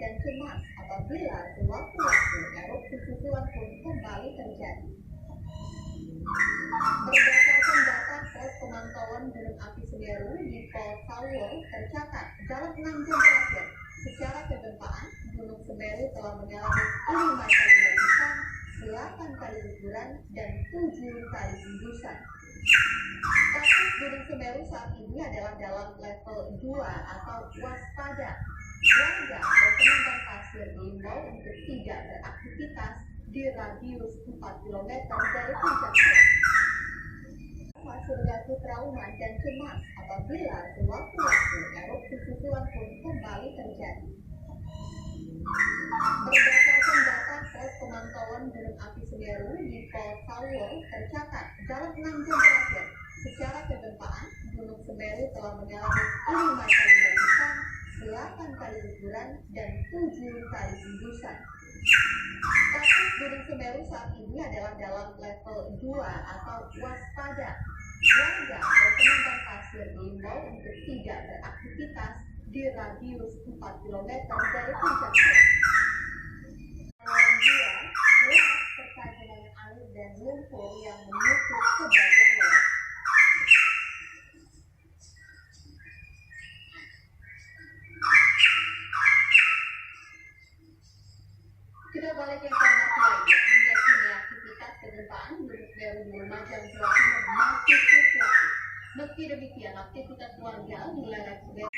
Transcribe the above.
dan cemas apabila sewaktu-waktu erupsi susulan pun kembali terjadi. Berdasarkan data pos pemantauan gunung api Semeru di Pol Sawur tercatat dalam 6 jam terakhir, secara kegempaan Gunung Semeru telah mengalami 5 kali letusan, 8 kali guguran, dan 7 kali hembusan. Status Gunung Semeru saat ini adalah dalam level 2 atau waspada. Warga berpenambang pasir diimbau untuk tidak beraktivitas di radius 4 km dari puncak awan. Surgatu trauma dan cemas apabila sewaktu-waktu erupsi susulan pun kembali terjadi. Berdasarkan data pos pemantauan gunung api Semeru di Pol Sawur tercatat dalam 6 jam terakhir, secara kegempaan Gunung Semeru telah mengalami 5 kali letusan, 8 kali guguran, dan 7 kali hembusan. Status Gunung Semeru saat ini adalah dalam level 2 atau waspada. Warga berpenambang pasir diimbau untuk tidak beraktivitas di radius 4 km dari puncak awan. Alarm 2, gelap serta genangan air dan lumpur yang menutup sebagian laut. Kita balik ke informasi lainnya. Hingga kini aktivitas kegempaan Gunung Semeru di Lumajang, Jawa Timur masih fluktuatif. Meski demikian, aktivitas warga di lereng Semeru